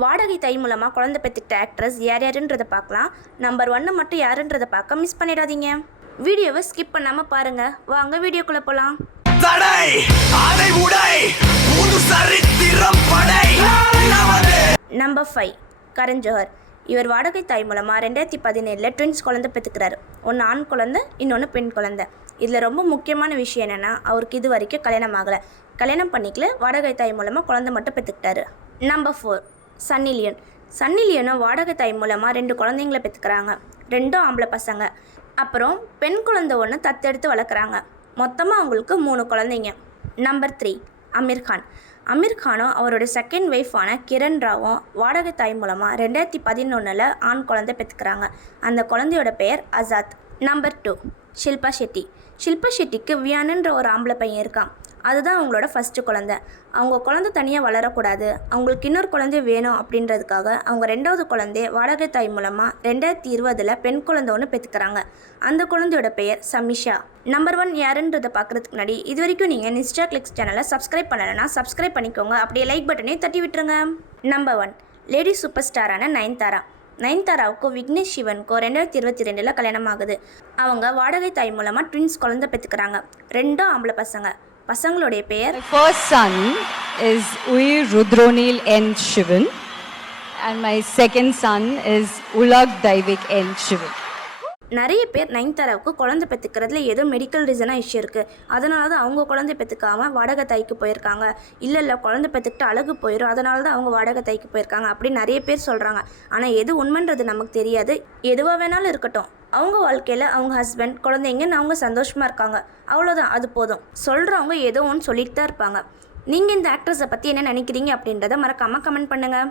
வாடகை தாய் மூலமாக குழந்தை பெற்றுக்கிட்ட ஆக்ட்ரஸ் யார் யாருன்றதை பார்க்கலாம். நம்பர் ஒன்று மட்டும் யாருன்றதை பார்க்க மிஸ் பண்ணிடாதீங்க. வீடியோவை ஸ்கிப் பண்ணாமல் பாருங்கள் வாங்க வீடியோக்குள்ளே போகலாம் தடை அதை உடை புது சரித்திரம் படை. நமது நம்பர் ஃபைவ் கரண் ஜோஹர். இவர் வாடகை தாய் மூலமாக ரெண்டாயிரத்தி பதினேழில் ட்வின்ஸ் குழந்தை பெற்றுக்கிறாரு. ஒன்று ஆண் குழந்தை இன்னொன்று பெண் குழந்தை. இதில் ரொம்ப முக்கியமான விஷயம் என்னென்னா அவருக்கு இது வரைக்கும் கல்யாணம் ஆகலை. கல்யாணம் பண்ணிக்கல வாடகை தாய் மூலமாக குழந்தை மட்டும் பெற்றுக்கிட்டாரு. Number four சன்னிலியன். சன்னிலியனும் வாடகை தாய் மூலமாக ரெண்டு குழந்தைங்கள பெற்றுக்கிறாங்க ரெண்டும் ஆம்பளை பசங்க. அப்புறம் பெண் குழந்தை ஒன்று தத்தெடுத்து வளர்க்குறாங்க. மொத்தமாக அவங்களுக்கு மூணு குழந்தைங்க. நம்பர் த்ரீ அமீர்கான் அமீர்கானும் அவரோட செகண்ட் ஒய்ஃபான கிரண் ராவும் வாடகை தாய் மூலமாக ரெண்டாயிரத்தி பதினொன்றில் ஆண் குழந்தை பெற்றுக்கிறாங்க அந்த குழந்தையோட பெயர் ஆசாத் நம்பர் டூ ஷில்பா ஷெட்டி ஷில்பா ஷெட்டிக்கு வியானுன்ற ஒரு ஆம்பளை பையன் இருக்கான். அதுதான் அவங்களோட ஃபஸ்ட்டு குழந்தை. அவங்க குழந்தை தனியாக வளரக்கூடாது. அவங்களுக்கு இன்னொரு குழந்தை வேணும் அப்படின்றதுக்காக அவங்க ரெண்டாவது குழந்தைய வாடகை தாய் மூலமாக ரெண்டாயிரத்தி இருபதில் பெண் குழந்தை ஒன்று பெற்றுக்கிறாங்க அந்த குழந்தையோட பெயர் சமிஷா. நம்பர் ஒன் யாருன்றதை பார்க்குறதுக்கு முன்னாடி இது வரைக்கும் நீங்கள் நிஸ்டா கிளிக்ஸ் சேனலை சப்ஸ்கிரைப் பண்ணலைன்னா சப்ஸ்கிரைப் பண்ணிக்கோங்க. அப்படியே லைக் பட்டனையும் தட்டி விட்டுருங்க. நம்பர் ஒன் லேடி சூப்பர் ஸ்டாரான நயன்தாரா. நயன்தாராவுக்கும் விக்னேஷ் சிவனுக்கும் ரெண்டாயிரத்தி இருபத்தி ரெண்டில் கல்யாணம் ஆகுது. அவங்க வாடகை தாய் மூலமாக ட்வின்ஸ் குழந்தை பெற்றுக்கிறாங்க ரெண்டும் ஆம்பளை பசங்க. பசங்களுடைய பெயர்? First son is Uy Rudronil N. Shivan, and my second son is Ulag Daivik N. Shivan. நிறைய பேர் நயன்தாராவுக்கு குழந்தை பெற்றுக்கிறதுல ஏதோ மெடிக்கல் ரீசனாக இஷ்யூ இருக்குது அதனால தான் அவங்க குழந்தை பெற்றுக்காம வாடகை தாய்க்கு போயிருக்காங்க. இல்லை இல்லை குழந்தை பெற்றுக்கிட்டு அழகு போயிடும் அதனால தான் அவங்க வாடகை தாய்க்கு போயிருக்காங்க அப்படி நிறைய பேர் சொல்கிறாங்க ஆனால் எது உண்மைன்றது நமக்கு தெரியாது. எதுவாக வேணாலும் இருக்கட்டும். அவங்க வாழ்க்கையில் அவங்க ஹஸ்பண்ட் குழந்தைங்கன்னு அவங்க சந்தோஷமாக இருக்காங்க. அவ்வளோதான் அது போதும். சொல்கிறவங்க ஏதோ ஒன்று சொல்லிட்டு தான் இருப்பாங்க. நீங்கள் இந்த ஆக்ட்ரஸை பற்றி என்ன நினைக்கிறீங்க அப்படின்றத மறக்காமல் கமெண்ட் பண்ணுங்கள்